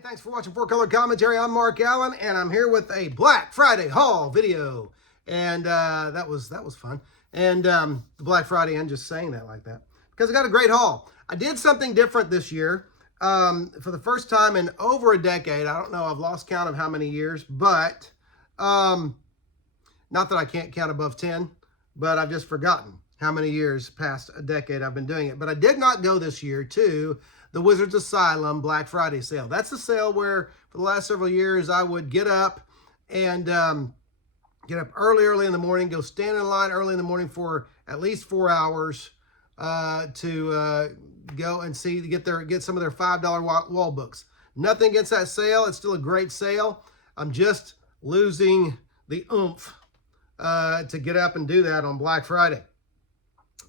Hey, thanks for watching 4-Color Commentary. I'm Mark Allen, and I'm here with a Black Friday haul video. And that was fun. And the Black Friday, I'm just saying that like that because I got a great haul. I did something different this year for the first time in over a decade. I don't know, I've lost count of how many years, but not that I can't count above 10, but I've just forgotten how many years past a decade I've been doing it. But I did not go this year to the Wizards Asylum Black Friday sale. That's the sale where for the last several years I would get up and get up early in the morning, go stand in line early in the morning for at least 4 hours to go and get some of their $5 wall books. Nothing against that sale. It's still a great sale. I'm just losing the oomph to get up and do that on Black Friday.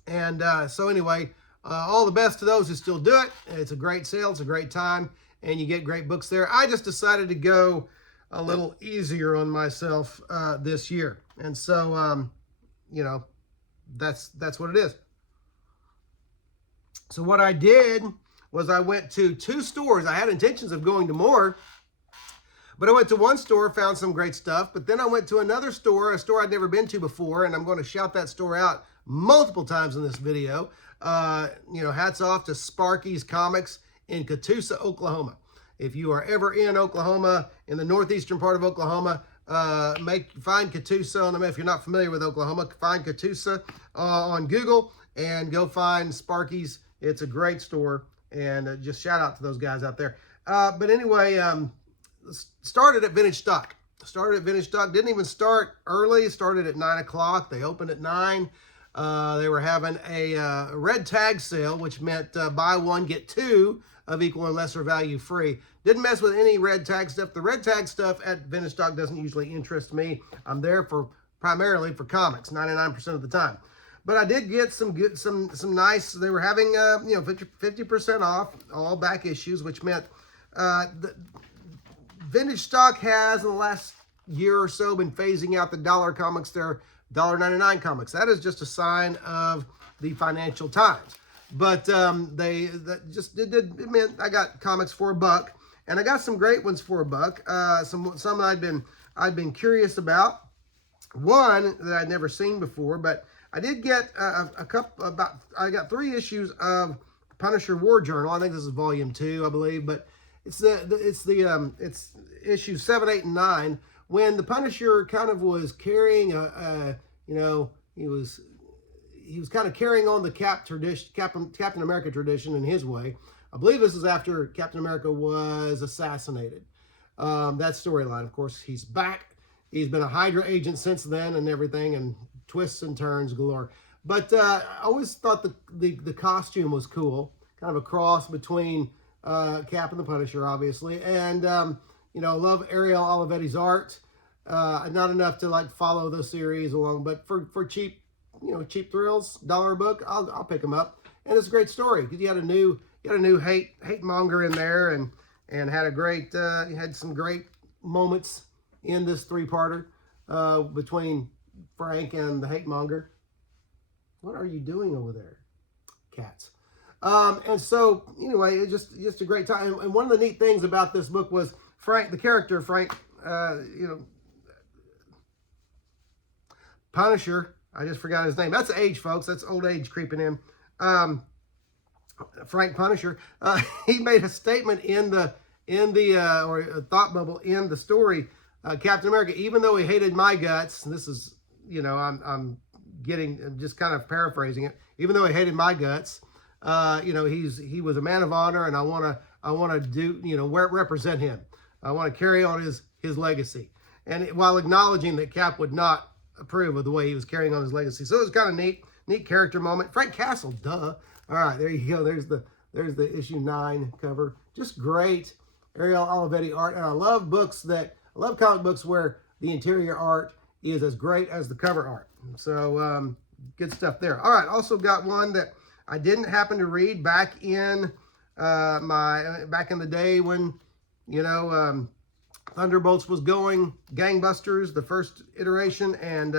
And so anyway, all the best to those who still do it. It's a great sale. It's a great time, and you get great books there. I just decided to go a little easier on myself this year, and so you know, that's what it is. So what I did was I went to 2 stores. I had intentions of going to more, but I went to one store, found some great stuff, but then I went to another store, a store I'd never been to before, and I'm going to shout that store out multiple times in this video. You know, hats off to Sparky's Comics in Catoosa, Oklahoma. If you are ever in Oklahoma, in the northeastern part of Oklahoma, find Catoosa on the map. If you're not familiar with Oklahoma, find Catoosa on Google and go find Sparky's. It's a great store, and just shout out to those guys out there. But anyway, started at Vintage Stock. Didn't even start early. Started at 9 o'clock. They opened at 9. They were having a red tag sale, which meant buy one, get 2 of equal and lesser value free. Didn't mess with any red tag stuff. The red tag stuff at Vintage Stock doesn't usually interest me. I'm there primarily for comics, 99% of the time. But I did get some nice. They were having you know, 50% off all back issues, which meant the Vintage Stock has in the last year or so been phasing out the dollar comics. Their $1.99 comics. That is just a sign of the financial times. But it meant I got comics for $1, and I got some great ones for $1. Some I'd been curious about. One that I'd never seen before, but I did get I got 3 issues of Punisher War Journal. I think this is volume 2, I believe, but it's issues 7, 8, and 9. When the Punisher kind of was carrying you know, he was kind of carrying on the Captain America tradition in his way. I believe this is after Captain America was assassinated. That storyline, of course, he's back. He's been a Hydra agent since then and everything, and twists and turns galore. But I always thought the costume was cool, kind of a cross between Cap and the Punisher, obviously, and you know, love Ariel Olivetti's art. Not enough to like follow the series along, but for cheap, you know, cheap thrills, $1 a book, I'll pick them up. And it's a great story because you had a new hate monger in there, and had a great you had some great moments in this 3-parter between Frank and the hate monger. What are you doing over there, cats? And so anyway, it's just a great time. And one of the neat things about this book was Frank, the character Frank, you know, Punisher. I just forgot his name. That's age, folks. That's old age creeping in. Frank Punisher. He made a statement in the or a thought bubble in the story. Captain America, even though he hated my guts, and this is, you know, I'm just kind of paraphrasing it. Even though he hated my guts, you know, he was a man of honor, and I want to do, you know, represent him. I want to carry on his legacy, and while acknowledging that Cap would not approve of the way he was carrying on his legacy. So it was kind of neat character moment. Frank Castle, duh. All right, there you go. There's the issue 9 cover. Just great Ariel Olivetti art, and I love comic books where the interior art is as great as the cover art. So good stuff there. All right, also got one that I didn't happen to read back in the day when, you know, Thunderbolts was going gangbusters, the first iteration, and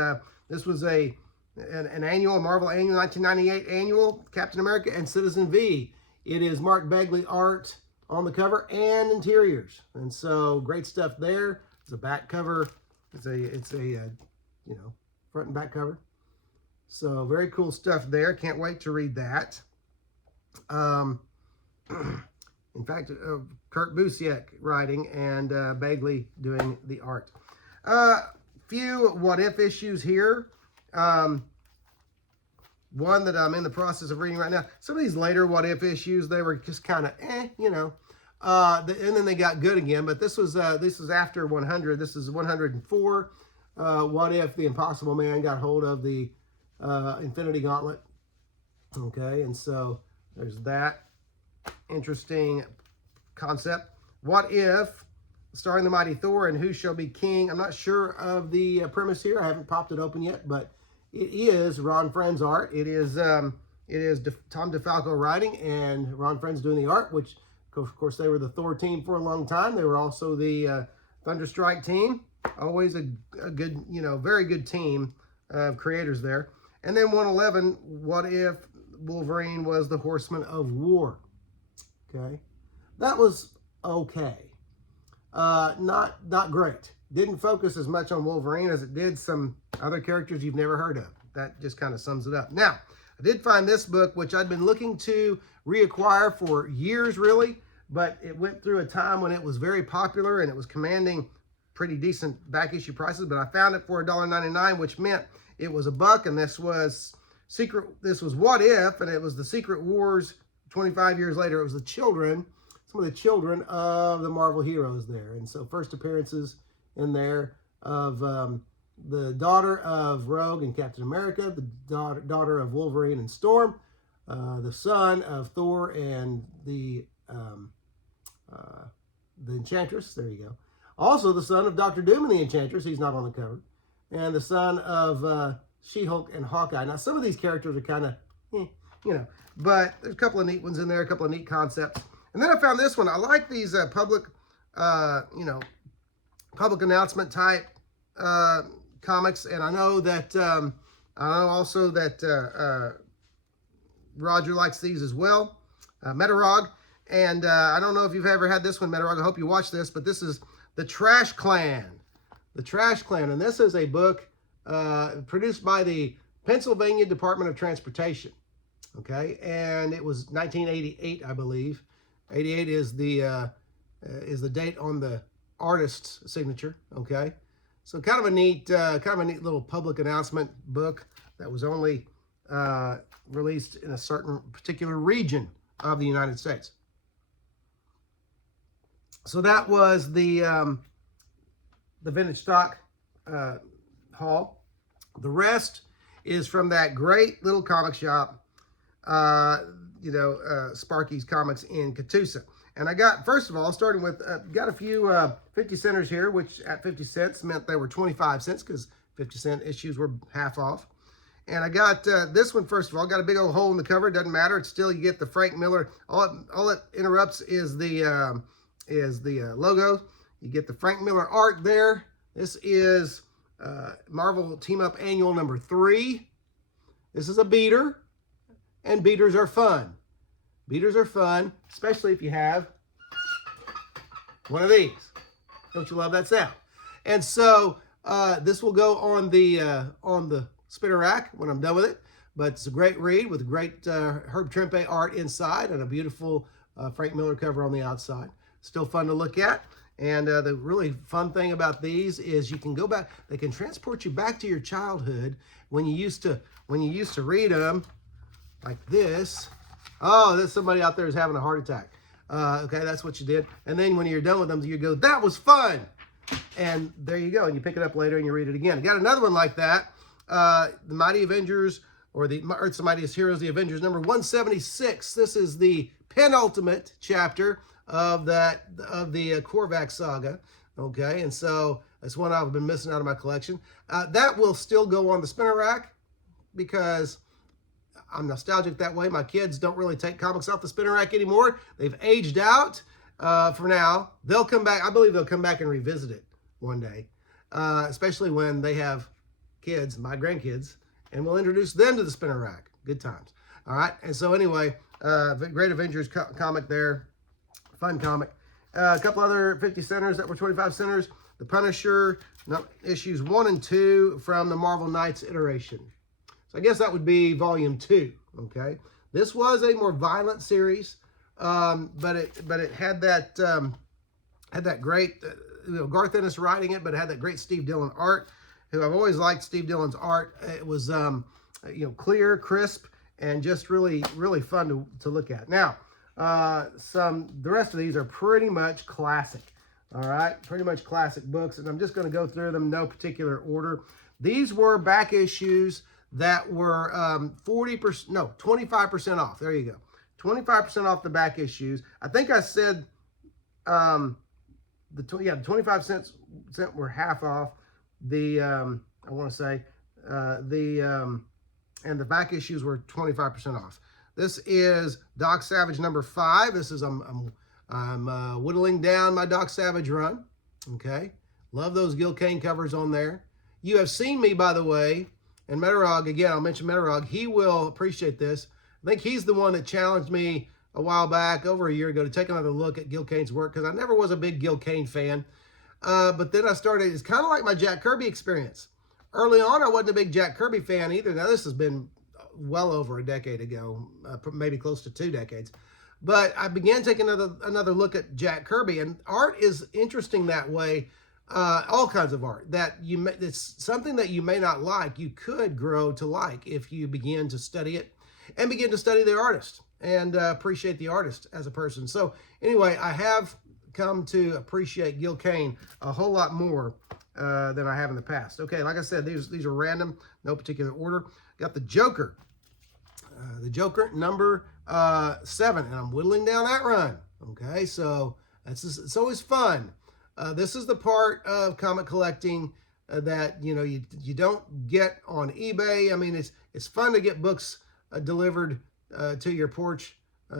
this was an annual, Marvel annual, 1998 annual, Captain America and Citizen V. It is Mark Bagley art on the cover and interiors. And so great stuff there. It's a back cover. It's a you know, front and back cover. So very cool stuff there. Can't wait to read that. In fact, Kurt Busiek writing and Bagley doing the art. Few what if issues here. One that I'm in the process of reading right now. Some of these later what if issues, they were just kind of you know. And then they got good again. But this was after 100. This is 104. What if the Impossible Man got hold of the Infinity Gauntlet? Okay, and so there's that interesting concept. What if, starring the mighty Thor and Who Shall Be King? I'm not sure of the premise here. I haven't popped it open yet, but it is Ron Friend's art. It is Tom DeFalco writing and Ron Friend's doing the art, which, of course, they were the Thor team for a long time. They were also the Thunderstrike team. Always a good, you know, very good team of creators there. And then 111, what if Wolverine was the Horseman of War? Okay. That was okay. Not great. Didn't focus as much on Wolverine as it did some other characters you've never heard of. That just kind of sums it up. Now, I did find this book, which I'd been looking to reacquire for years, really, but it went through a time when it was very popular and it was commanding pretty decent back issue prices, but I found it for $1.99, which meant it was $1, and this was What If, and it was the Secret Wars 25 years later. It was some of the children of the Marvel heroes there. And so first appearances in there of the daughter of Rogue and Captain America, the daughter of Wolverine and Storm, the son of Thor and the Enchantress. There you go. Also the son of Dr. Doom and the Enchantress. He's not on the cover. And the son of She-Hulk and Hawkeye. Now, some of these characters are kind of, you know, but there's a couple of neat ones in there, a couple of neat concepts. And then I found this one. I like these public, you know, public announcement type comics. And I know that, I know also that Roger likes these as well. Metarog. And I don't know if you've ever had this one, Metarog. I hope you watch this. But this is The Trash Clan. The Trash Clan. And this is a book produced by the Pennsylvania Department of Transportation. Okay. And it was 1988, I believe. 88 is the date on the artist's signature. Okay. So kind of a neat little public announcement book that was only released in a certain particular region of the United States. So that was the vintage stock haul. The rest is from that great little comic shop, Sparky's Comics in Catoosa. And I got, first of all, starting with, got a few 50 centers here, which at 50 cents meant they were 25 cents because 50-cent issues were half off. And I got this one, first of all, got a big old hole in the cover. Doesn't matter. It's still, you get the Frank Miller. All it interrupts is the logo. You get the Frank Miller art there. This is Marvel Team Up Annual number 3. This is a beater, and beaters are fun. Beaters are fun, especially if you have one of these. Don't you love that sound? And so this will go on the spinner rack when I'm done with it. But it's a great read with great Herb Trimpe art inside and a beautiful Frank Miller cover on the outside. Still fun to look at. And the really fun thing about these is you can go back. They can transport you back to your childhood when you used to read them like this. Oh, there's somebody out there who's having a heart attack. Okay, that's what you did. And then when you're done with them, you go, that was fun. And there you go. And you pick it up later and you read it again. I got another one like that. The Mighty Avengers, or the Earth's Mightiest Heroes, the Avengers, number 176. This is the penultimate chapter of the Korvac saga. Okay, and so that's one I've been missing out of my collection. That will still go on the spinner rack because I'm nostalgic that way. My kids don't really take comics off the spinner rack anymore. They've aged out for now. They'll come back. I believe they'll come back and revisit it one day, especially when they have kids, my grandkids, and we'll introduce them to the spinner rack. Good times. All right. And so anyway, great Avengers comic there. Fun comic. A couple other 50 centers that were 25 centers. The Punisher, issues 1 and 2 from the Marvel Knights iteration. So I guess that would be volume 2, okay? This was a more violent series, but it had that great, Garth Ennis writing it, but it had that great Steve Dillon art, who I've always liked Steve Dillon's art. It was, clear, crisp, and just really, really fun to look at. Now, the rest of these are pretty much classic. All right, pretty much classic books, and I'm just going to go through them, no particular order. These were back issues that were 25% off. There you go, 25% off the back issues. I think I said the 25 cents were half off. I want to say and the back issues were 25% off. This is Doc Savage number 5. This is I'm whittling down my Doc Savage run, okay? Love those Gil Kane covers on there. You have seen me, by the way, and Metarog, again, I'll mention Metarog. He will appreciate this. I think he's the one that challenged me a while back, over a year ago, to take another look at Gil Kane's work, because I never was a big Gil Kane fan. But then I started, it's kind of like my Jack Kirby experience. Early on, I wasn't a big Jack Kirby fan either. Now, this has been well over a decade ago, maybe close to 2 decades. But I began taking another look at Jack Kirby, and art is interesting that way. All kinds of art that it's something that you may not like, you could grow to like if you begin to study it and begin to study the artist and appreciate the artist as a person. So anyway, I have come to appreciate Gil Kane a whole lot more than I have in the past. Okay, like I said, these are random, no particular order. Got the Joker number 7, and I'm whittling down that run. Okay, so it's always fun. This is the part of comic collecting that you don't get on eBay. I mean, it's fun to get books delivered to your porch,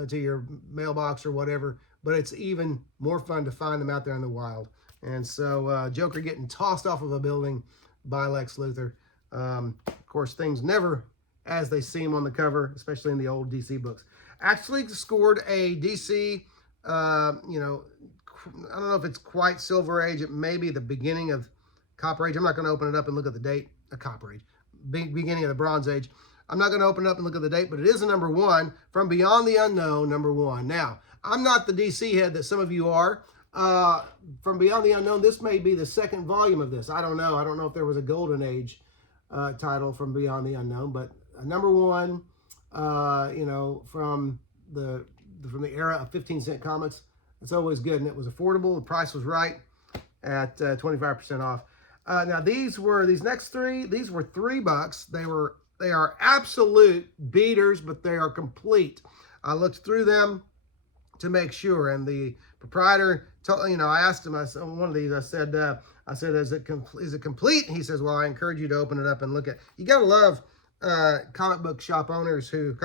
to your mailbox or whatever, but it's even more fun to find them out there in the wild. And so Joker getting tossed off of a building by Lex Luthor. Of course, things never as they seem on the cover, especially in the old DC books. Actually scored a DC, I don't know if it's quite Silver Age. It may be the beginning of Copper Age. I'm not going to open it up and look at the date. Copper Age. Beginning of the Bronze Age. I'm not going to open it up and look at the date, but it is a number 1 from Beyond the Unknown, number 1. Now, I'm not the DC head that some of you are. From Beyond the Unknown, this may be the 2nd volume of this. I don't know. I don't know if there was a Golden Age title from Beyond the Unknown, but number 1, from the era of 15-cent comics. It's always good, and it was affordable. The price was right at 25% off. Now these next 3. These were $3. They are absolute beaters, but they are complete. I looked through them to make sure, and the proprietor told, I asked him, one of these, I said, is it complete? And he says, well, I encourage you to open it up and look at. You gotta love comic shop owners who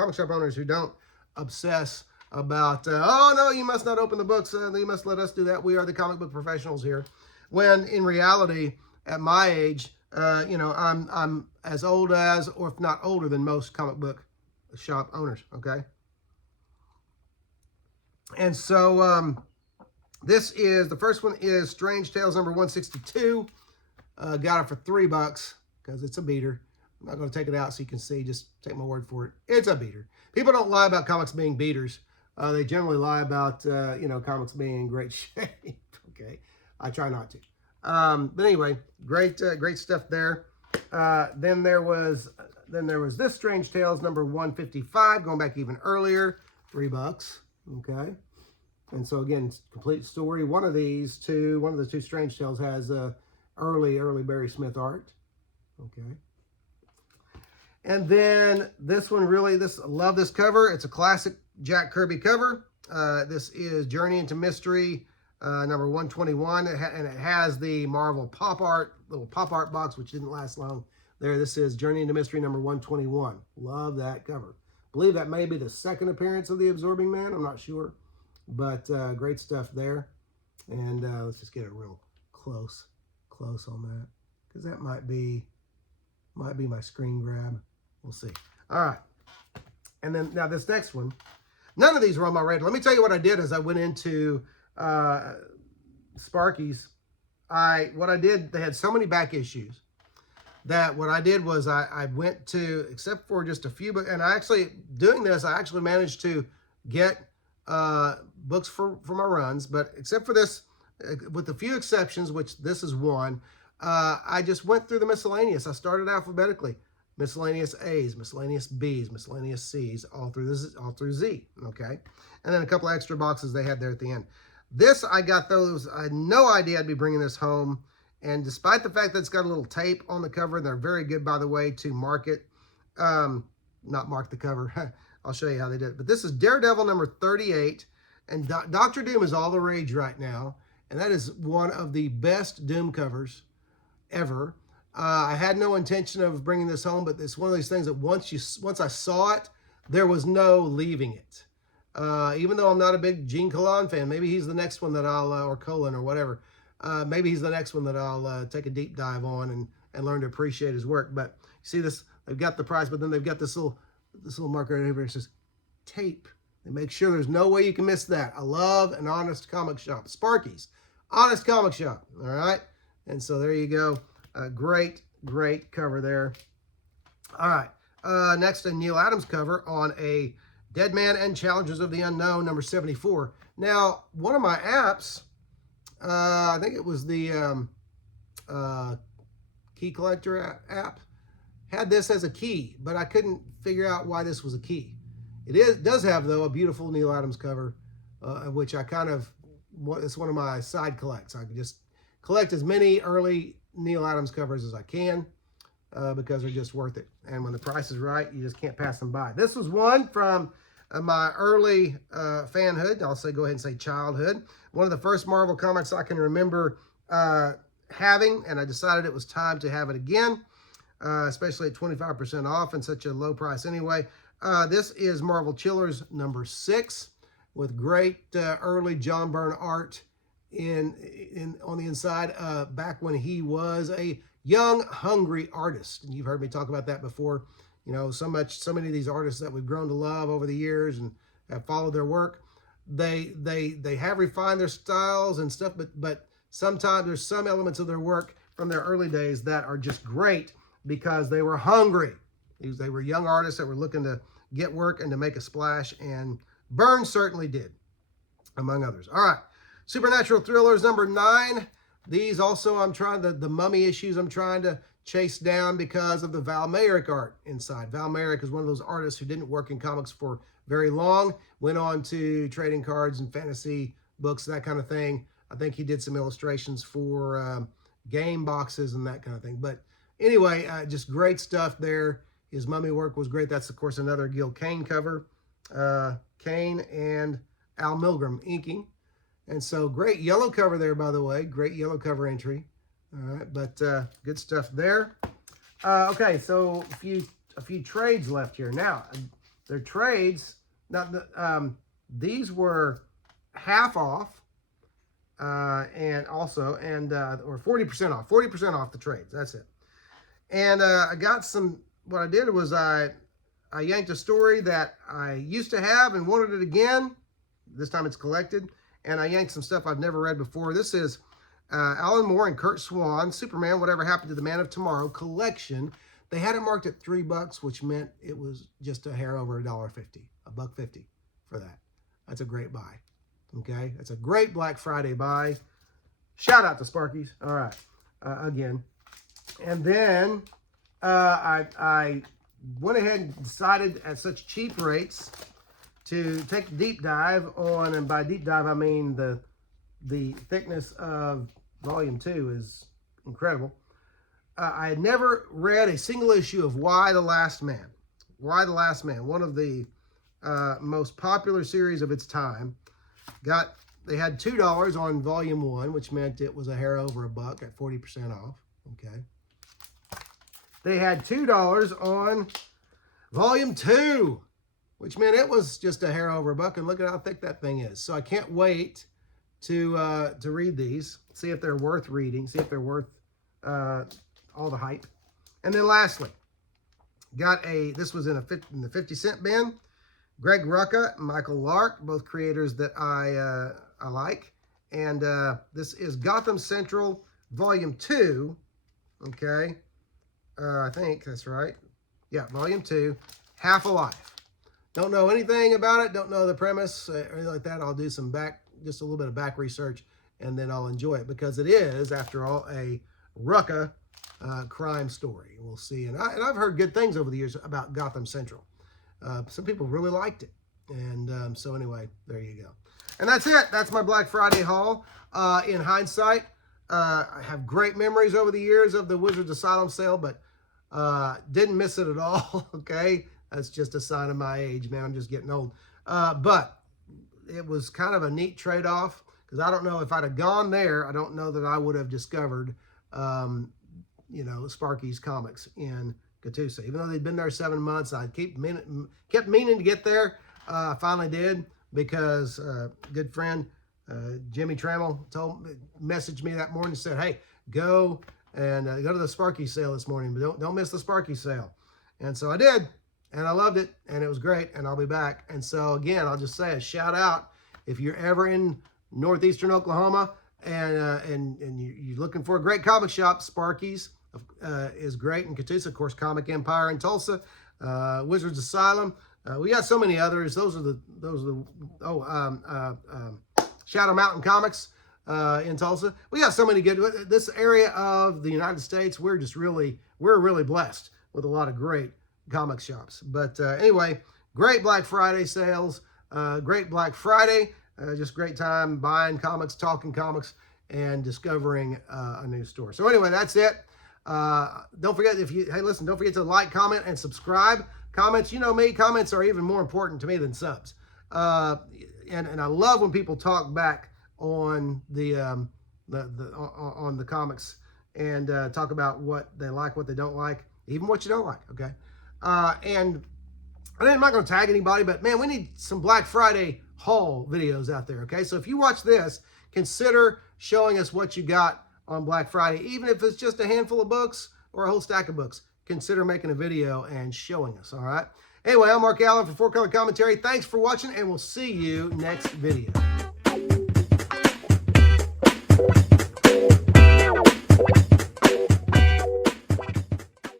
don't obsess about, oh no, you must not open the books, you must let us do that, we are the comic book professionals here. When in reality, at my age, I'm as old as, or if not older than, most comic book shop owners, okay? And so the first one is Strange Tales number 162. Got it for $3 because it's a beater. I'm not going to take it out so you can see, just take my word for it. It's a beater. People don't lie about comics being beaters. They generally lie about, comics being in great shape. Okay, I try not to. But anyway, great stuff there. Then there was this Strange Tales number 155, going back even earlier, $3. Okay, and so again, complete story. One of the 2 Strange Tales has early Barry Smith art. Okay. And then this one, I love this cover. It's a classic Jack Kirby cover. This is Journey into Mystery, number 121. And it has the Marvel little pop art box, which didn't last long. There, this is Journey into Mystery, number 121. Love that cover. I believe that may be the 2nd appearance of the Absorbing Man. I'm not sure. But great stuff there. And let's just get a real close on that, because that might be my screen grab. We'll see. All right. And then now this next one. None of these were on my radar. Let me tell you what I did as I went into Sparky's. What I did, they had so many back issues that what I did was I went to, except for just a few, and I actually, doing this, I actually managed to get books for my runs, but except for this, with a few exceptions, which this is one, I just went through the miscellaneous. I started alphabetically. Miscellaneous A's, miscellaneous B's, miscellaneous C's, all through Z, okay? And then a couple of extra boxes they had there at the end. This, I got those, I had no idea I'd be bringing this home, and despite the fact that it's got a little tape on the cover, they're very good, by the way, to mark it, not mark the cover, I'll show you how they did it. But this is Daredevil number 38, and Dr. Doom is all the rage right now, and that is one of the best Doom covers ever. I had no intention of bringing this home, but it's one of these things that once I saw it, there was no leaving it. Even though I'm not a big Gene Colan fan, maybe he's the next one that I'll, or Colan or whatever, maybe he's the next one that I'll take a deep dive on and learn to appreciate his work. But you see this, they've got the price, but then they've got this little marker right here that says tape. They make sure there's no way you can miss that. I love an honest comic shop. Sparky's, honest comic shop, all right? And so there you go. Great cover there. All right. Next, a Neil Adams cover on a Dead Man and Challengers of the Unknown, number 74. Now, one of my apps, I think it was the key collector app, had this as a key, but I couldn't figure out why this was a key. It does have, though, a beautiful Neil Adams cover, which I kind of, it's one of my side collects. I can just collect as many early Neil Adams covers as I can because they're just worth it. And when the price is right, you just can't pass them by. This was one from my early fanhood. I'll say, go ahead and say childhood. One of the first Marvel comics I can remember having, and I decided it was time to have it again, especially at 25% off and such a low price anyway. This is Marvel Chillers number 6 with great early John Byrne art on the inside, back when he was a young, hungry artist. And you've heard me talk about that before. You know, so many of these artists that we've grown to love over the years and have followed their work, they have refined their styles and stuff, but sometimes there's some elements of their work from their early days that are just great because they were hungry. They were young artists that were looking to get work and to make a splash, and Byrne certainly did, among others. All right. Supernatural Thrillers number 9. These also, I'm trying the mummy issues I'm trying to chase down because of the Val Mayrick art inside. Val Mayrick is one of those artists who didn't work in comics for very long, went on to trading cards and fantasy books, that kind of thing. I think he did some illustrations for game boxes and that kind of thing. But anyway, just great stuff there. His mummy work was great. That's, of course, another Gil Kane cover. Kane and Al Milgrom inking. And so great yellow cover there, by the way. Great yellow cover entry. All right, but good stuff there. Okay, so a few trades left here. Now, they're trades. Now, these were half off, and also, or 40% off. 40% off the trades. That's it. And I got some. What I did was I yanked a story that I used to have and wanted it again. This time it's collected. And I yanked some stuff I've never read before. This is Alan Moore and Kurt Swan, Superman, Whatever Happened to the Man of Tomorrow collection. They had it marked at $3, which meant it was just a hair over $1.50, $1.50 for that. That's a great buy. Okay, that's a great Black Friday buy. Shout out to Sparky's. All right, again. And then I went ahead and decided at such cheap rates to take a deep dive on, and by deep dive I mean the thickness of volume 2 is incredible. I had never read a single issue of Why the Last Man. Why the Last Man, one of the most popular series of its time. They had $2 on volume 1, which meant it was a hair over $1 at 40% off. Okay. They had $2 on volume 2, which meant it was just a hair over $1, and look at how thick that thing is. So I can't wait to read these, see if they're worth reading, see if they're worth all the hype. And then lastly, this was in the 50-cent bin, Greg Rucka, Michael Lark, both creators that I like. And this is Gotham Central Volume 2. Okay. I think that's right. Yeah, Volume 2, Half a Life. Don't know anything about it. Don't know the premise or anything like that. I'll do some just a little bit of back research, and then I'll enjoy it because it is, after all, a Rucka crime story. We'll see. And I've heard good things over the years about Gotham Central. Some people really liked it. And so anyway, there you go. And that's it. That's my Black Friday haul. In hindsight, I have great memories over the years of the Wizards Asylum sale, but didn't miss it at all. Okay. That's just a sign of my age, man. I'm just getting old. But it was kind of a neat trade-off because I don't know if I'd have gone there, I don't know that I would have discovered, Sparky's comics in Catoosa. Even though they'd been there 7 months, I kept meaning to get there. I finally did because a good friend, Jimmy Trammell, messaged me that morning and said, hey, go to the Sparky sale this morning, but don't miss the Sparky sale. And so I did. And I loved it, and it was great, and I'll be back. And so, again, I'll just say a shout-out. If you're ever in northeastern Oklahoma and you're looking for a great comic shop, Sparky's is great in Catoosa. Of course, Comic Empire in Tulsa, Wizards Asylum. We got so many others. Those are Shadow Mountain Comics in Tulsa. We got so many good. This area of the United States, we're really blessed with a lot of great comic shops. But anyway, great Black Friday sales, great Black Friday, just great time buying comics, talking comics, and discovering a new store. So anyway, that's it. Don't forget, don't forget to like, comment, and subscribe. Comments, you know me, comments are even more important to me than subs. And I love when people talk back on on the comics and talk about what they like, what they don't like, even what you don't like, okay? And I'm not going to tag anybody, but man, we need some Black Friday haul videos out there, okay? So if you watch this, consider showing us what you got on Black Friday, even if it's just a handful of books or a whole stack of books. Consider making a video and showing us, all right? Anyway, I'm Mark Allen for 4Color Commentary. Thanks for watching, and we'll see you next video.